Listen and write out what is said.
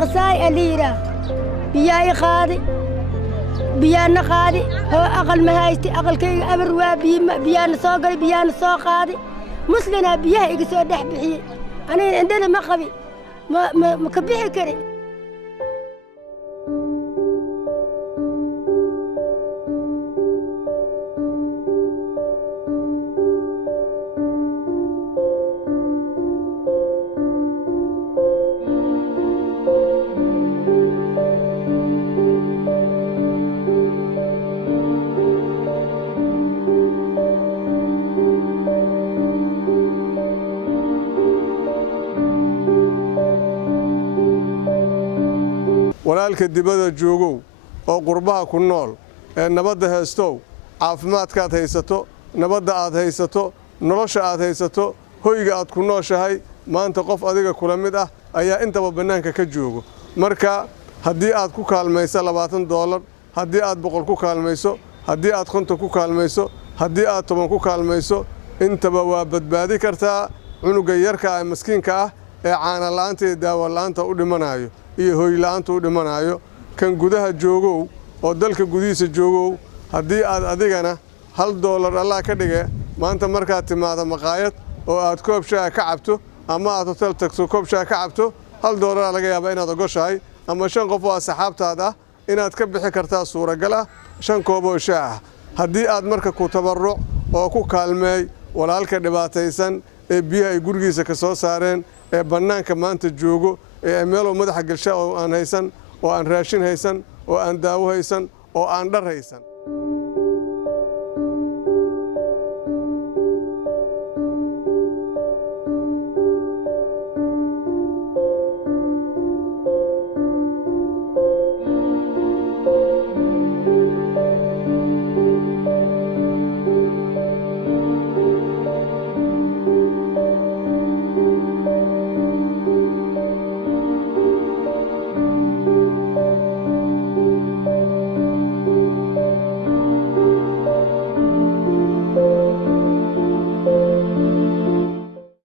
قصاي أليرة بياي خادي بيانا خادي هو أقل مهايتي أقل كي أمر وبيانا صاقري بيانا صاقادي مسلنا بياه يقصوا دحبحي أنا عندنا مقبي ما كبيحي كري walaalka dibadda joogow oo qurbaha ku nool ee nabadda haysto caafimaadka aad haysato nabadda aad haysato nolosha aad haysato hoyga aad ku nooshahay maanta qof adiga kula mid ah ayaa intaba banaanka ka joogo marka haddii aad ku kaalmayso $20 haddii aad 100 ku kaalmayso haddii aad 50 ku kaalmayso haddii aad 10 ku kaalmayso intaba waa badbaadi kartaa cunuga yarka ah miskiinka ah ee caana la'aanta iyo daawo la'aanta u dhimanayo iyo hoy la'aanta u dhimanayo kan gudaha joogow oo dalka gudihiisa joogow haddii aad adigana $1 Allah ka dhige maanta markaad timaado maqaayad oo aad koob shaah ka cabto ama aad hotel tagto koob shaah ka cabto $1 laga yaabaa inaad ogoshahay ama 5 qof oo asxaabtaada inaad ka bixi kartaa suuragal ah 5 koob oo shaah haddii aad marka ku tabarruc oo ku kaalmeey walaalka dhibaataysan ee biyaha ay gurigiisa ka soo saareen ee banaanka maanta joogo ee meel madaxa galsha oo aan haysan oo aan raashin haysan oo aan daawo haysan oo aan dhar haysan